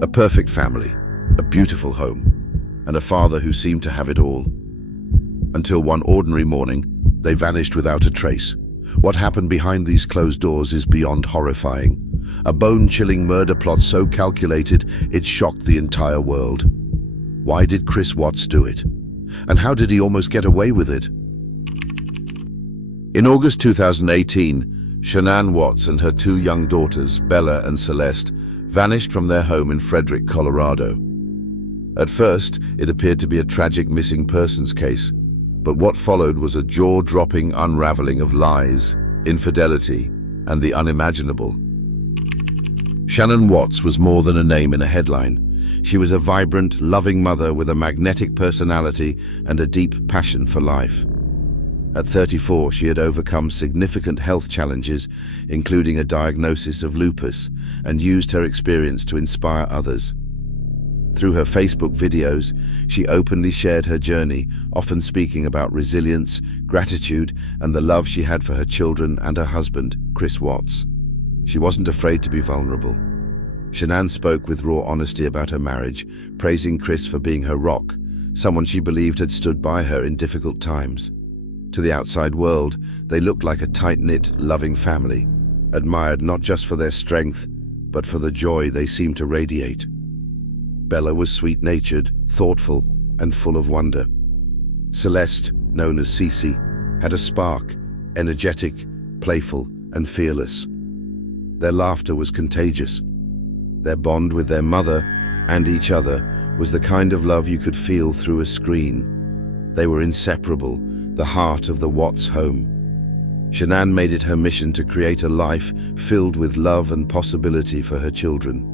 A perfect family, a beautiful home, and a father who seemed to have it all. Until one ordinary morning, they vanished without a trace. What happened behind these closed doors is beyond horrifying. A bone-chilling murder plot so calculated it shocked the entire world. Why did Chris Watts do it? And how did he almost get away with it? In August 2018, Shanann Watts and her two young daughters, Bella and Celeste, vanished from their home in Frederick, Colorado. At first, it appeared to be a tragic missing persons case, but what followed was a jaw-dropping unraveling of lies, infidelity, and the unimaginable. Shanann Watts was more than a name in a headline. She was a vibrant, loving mother with a magnetic personality and a deep passion for life. At 34, she had overcome significant health challenges, including a diagnosis of lupus, and used her experience to inspire others. Through her Facebook videos, she openly shared her journey, often speaking about resilience, gratitude, and the love she had for her children and her husband, Chris Watts. She wasn't afraid to be vulnerable. Shanann spoke with raw honesty about her marriage, praising Chris for being her rock, someone she believed had stood by her in difficult times. To the outside world, they looked like a tight-knit, loving family, admired not just for their strength, but for the joy they seemed to radiate. Bella was sweet-natured, thoughtful, and full of wonder. Celeste, known as CeCe, had a spark, energetic, playful, and fearless. Their laughter was contagious. Their bond with their mother and each other was the kind of love you could feel through a screen. They were inseparable, the heart of the Watts home. Shanann made it her mission to create a life filled with love and possibility for her children.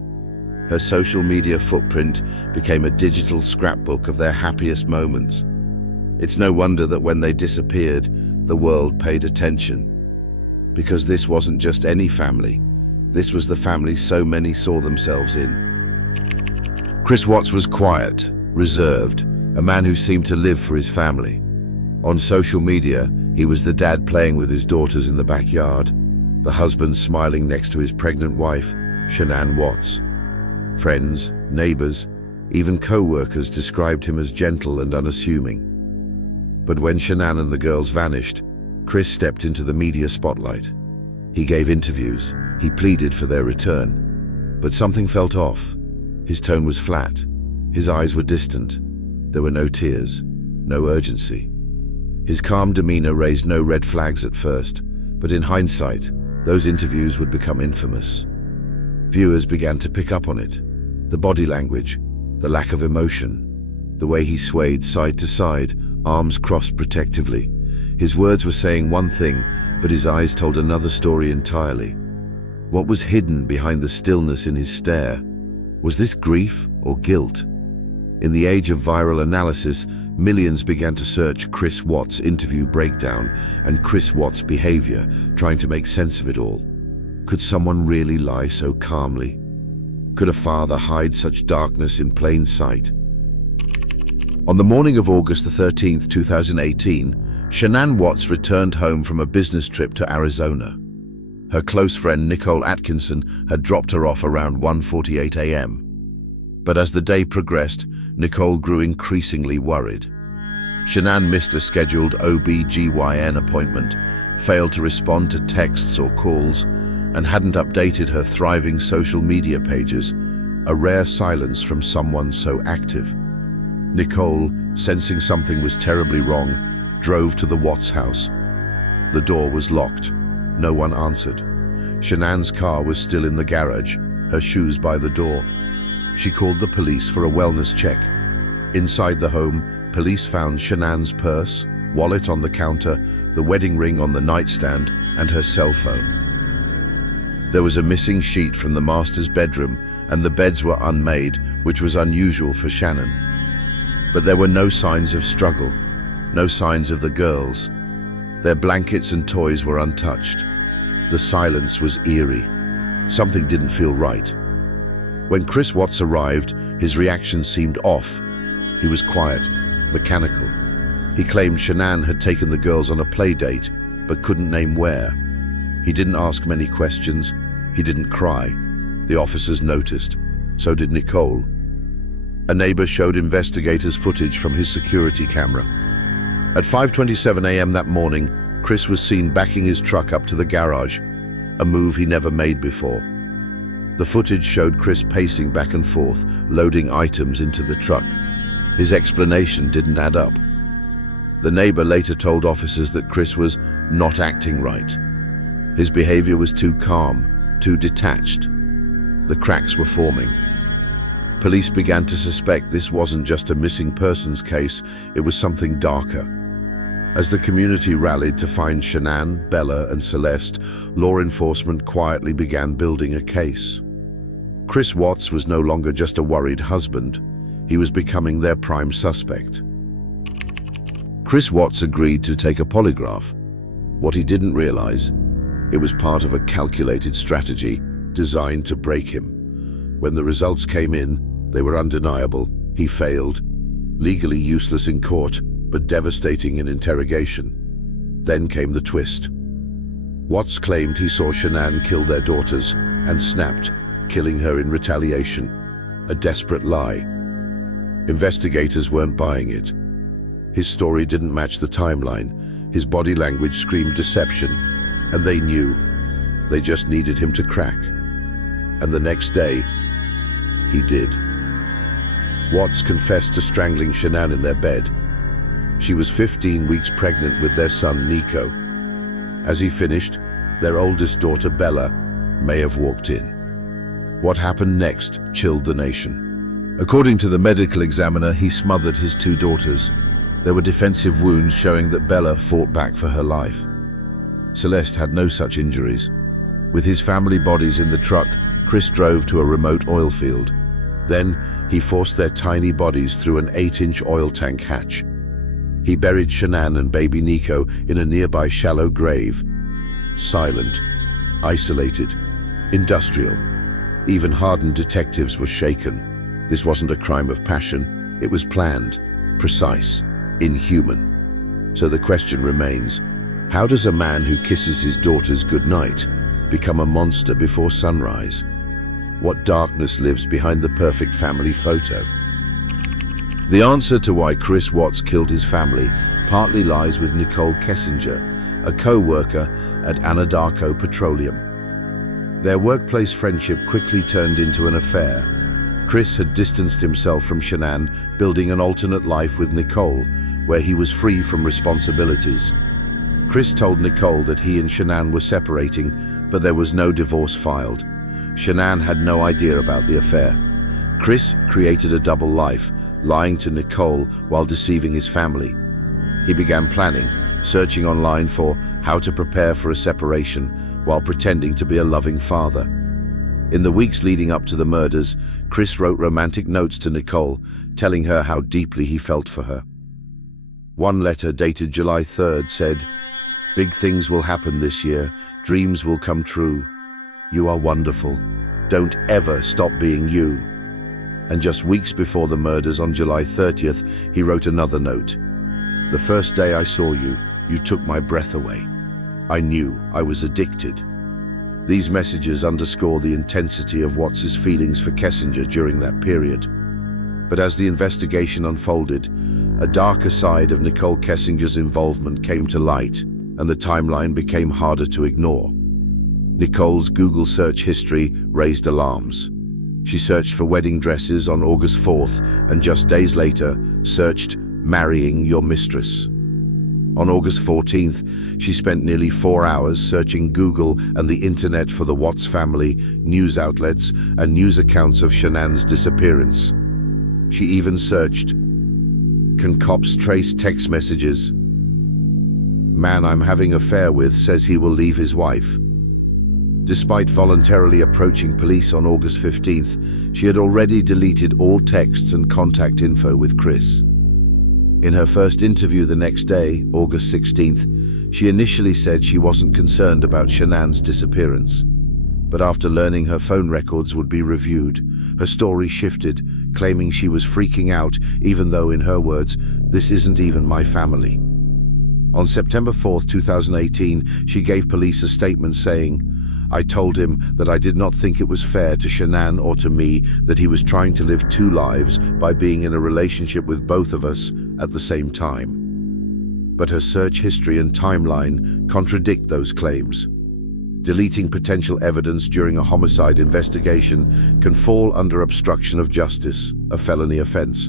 Her social media footprint became a digital scrapbook of their happiest moments. It's no wonder that when they disappeared, the world paid attention. Because this wasn't just any family. This was the family so many saw themselves in. Chris Watts was quiet, reserved, a man who seemed to live for his family. On social media, he was the dad playing with his daughters in the backyard, the husband smiling next to his pregnant wife, Shanann Watts. Friends, neighbors, even co-workers described him as gentle and unassuming. But when Shanann and the girls vanished, Chris stepped into the media spotlight. He gave interviews, he pleaded for their return. But something felt off. His tone was flat, his eyes were distant. There were no tears, no urgency. His calm demeanor raised no red flags at first, but in hindsight, those interviews would become infamous. Viewers began to pick up on it. The body language, the lack of emotion, the way he swayed side to side, arms crossed protectively. His words were saying one thing, but his eyes told another story entirely. What was hidden behind the stillness in his stare? Was this grief or guilt? In the age of viral analysis, millions began to search Chris Watts' interview breakdown and Chris Watts' behavior, trying to make sense of it all. Could someone really lie so calmly? Could a father hide such darkness in plain sight? On the morning of August 13th, 2018, Shanann Watts returned home from a business trip to Arizona. Her close friend Nichol Atkinson had dropped her off around 1:48 a.m. But as the day progressed, Nichol grew increasingly worried. Shanann missed a scheduled OB/GYN appointment, failed to respond to texts or calls, and hadn't updated her thriving social media pages, a rare silence from someone so active. Nichol, sensing something was terribly wrong, drove to the Watts house. The door was locked. No one answered. Shanann's car was still in the garage, her shoes by the door. She called the police for a wellness check. Inside the home, police found Shanann's purse, wallet on the counter, the wedding ring on the nightstand, and her cell phone. There was a missing sheet from the master's bedroom, and the beds were unmade, which was unusual for Shanann. But there were no signs of struggle, no signs of the girls. Their blankets and toys were untouched. The silence was eerie. Something didn't feel right. When Chris Watts arrived, his reaction seemed off. He was quiet, mechanical. He claimed Shanann had taken the girls on a play date, but couldn't name where. He didn't ask many questions. He didn't cry. The officers noticed. So did Nichol. A neighbor showed investigators footage from his security camera. At 5:27 a.m. that morning, Chris was seen backing his truck up to the garage, a move he never made before. The footage showed Chris pacing back and forth, loading items into the truck. His explanation didn't add up. The neighbor later told officers that Chris was not acting right. His behavior was too calm, too detached. The cracks were forming. Police began to suspect this wasn't just a missing persons case, it was something darker. As the community rallied to find Shanann, Bella, and Celeste, law enforcement quietly began building a case. Chris Watts was no longer just a worried husband. He was becoming their prime suspect. Chris Watts agreed to take a polygraph. What he didn't realize, it was part of a calculated strategy designed to break him. When the results came in, they were undeniable. He failed, legally useless in court, but devastating in interrogation. Then came the twist. Watts claimed he saw Shanann kill their daughters and snapped, killing her in retaliation. A desperate lie. Investigators weren't buying it. His story didn't match the timeline. His body language screamed deception, and they knew. They just needed him to crack. And the next day, he did. Watts confessed to strangling Shanann in their bed. She was 15 weeks pregnant with their son, Nico. As he finished, their oldest daughter, Bella, may have walked in. What happened next chilled the nation. According to the medical examiner, he smothered his two daughters. There were defensive wounds showing that Bella fought back for her life. Celeste had no such injuries. With his family bodies in the truck, Chris drove to a remote oil field. Then, he forced their tiny bodies through an 8-inch oil tank hatch. He buried Shanann and baby Nico in a nearby shallow grave. Silent, isolated, industrial. Even hardened detectives were shaken. This wasn't a crime of passion. It was planned, precise, inhuman. So the question remains, how does a man who kisses his daughters goodnight become a monster before sunrise? What darkness lives behind the perfect family photo? The answer to why Chris Watts killed his family partly lies with Nichol Kessinger, a co-worker at Anadarko Petroleum. Their workplace friendship quickly turned into an affair. Chris had distanced himself from Shanann, building an alternate life with Nichol, where he was free from responsibilities. Chris told Nichol that he and Shanann were separating, but there was no divorce filed. Shanann had no idea about the affair. Chris created a double life, lying to Nichol while deceiving his family. He began planning, searching online for how to prepare for a separation while pretending to be a loving father. In the weeks leading up to the murders, Chris wrote romantic notes to Nichol, telling her how deeply he felt for her. One letter dated July 3rd said, "Big things will happen this year. Dreams will come true. You are wonderful. Don't ever stop being you." And just weeks before the murders on July 30th, he wrote another note. "The first day I saw you, you took my breath away. I knew I was addicted." These messages underscore the intensity of Watts's feelings for Kessinger during that period. But as the investigation unfolded, a darker side of Nichol Kessinger's involvement came to light, and the timeline became harder to ignore. Nichol's Google search history raised alarms. She searched for wedding dresses on August 4th and just days later searched "marrying your mistress." On August 14th, she spent nearly 4 hours searching Google and the internet for the Watts family, news outlets, and news accounts of Shanann's disappearance. She even searched, "Can cops trace text messages? Man I'm having an affair with says he will leave his wife." Despite voluntarily approaching police on August 15th, she had already deleted all texts and contact info with Chris. In her first interview the next day, August 16th, she initially said she wasn't concerned about Shanann's disappearance. But after learning her phone records would be reviewed, her story shifted, claiming she was freaking out, even though, in her words, "This isn't even my family." On September 4th, 2018, she gave police a statement saying, I told him that I did not think it was fair to Shanann or to me that he was trying to live two lives by being in a relationship with both of us at the same time. But her search history and timeline contradict those claims. Deleting potential evidence during a homicide investigation can fall under obstruction of justice, a felony offense.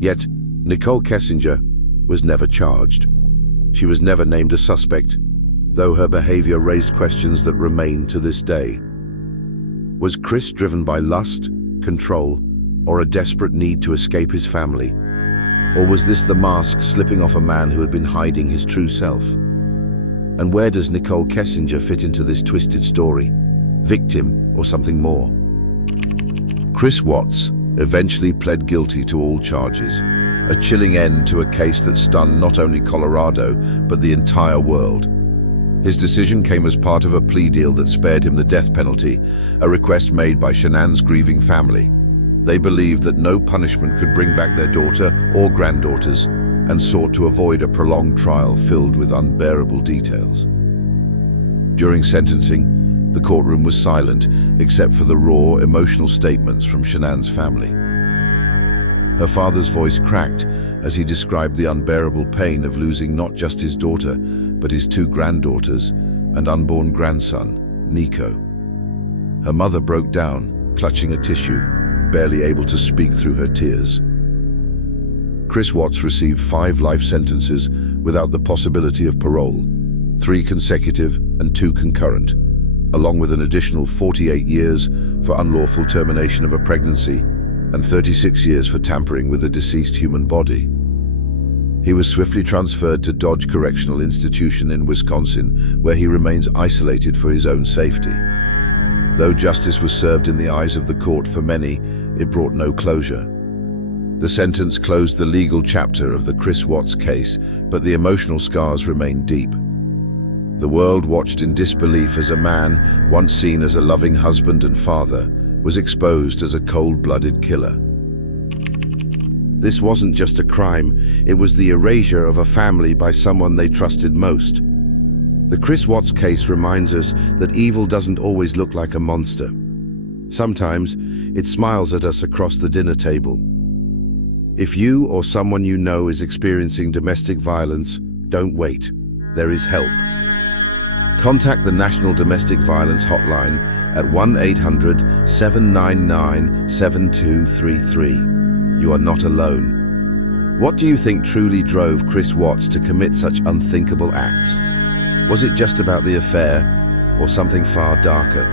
Yet, Nichol Kessinger was never charged. She was never named a suspect, though her behavior raised questions that remain to this day. Was Chris driven by lust, control, or a desperate need to escape his family? Or was this the mask slipping off a man who had been hiding his true self? And where does Nichol Kessinger fit into this twisted story? Victim or something more? Chris Watts eventually pled guilty to all charges, a chilling end to a case that stunned not only Colorado, but the entire world. His decision came as part of a plea deal that spared him the death penalty, a request made by Shanann's grieving family. They believed that no punishment could bring back their daughter or granddaughters, and sought to avoid a prolonged trial filled with unbearable details. During sentencing, the courtroom was silent, except for the raw, emotional statements from Shanann's family. Her father's voice cracked as he described the unbearable pain of losing not just his daughter, but his two granddaughters and unborn grandson, Nico. Her mother broke down, clutching a tissue, barely able to speak through her tears. Chris Watts received 5 life sentences without the possibility of parole, 3 consecutive and 2 concurrent, along with an additional 48 years for unlawful termination of a pregnancy and 36 years for tampering with a deceased human body. He was swiftly transferred to Dodge Correctional Institution in Wisconsin, where he remains isolated for his own safety. Though justice was served in the eyes of the court for many, it brought no closure. The sentence closed the legal chapter of the Chris Watts case, but the emotional scars remained deep. The world watched in disbelief as a man, once seen as a loving husband and father, was exposed as a cold-blooded killer. This wasn't just a crime, it was the erasure of a family by someone they trusted most. The Chris Watts case reminds us that evil doesn't always look like a monster. Sometimes it smiles at us across the dinner table. If you or someone you know is experiencing domestic violence, don't wait. There is help. Contact the National Domestic Violence Hotline at 1-800-799-7233. You are not alone. What do you think truly drove Chris Watts to commit such unthinkable acts? Was it just about the affair, or something far darker?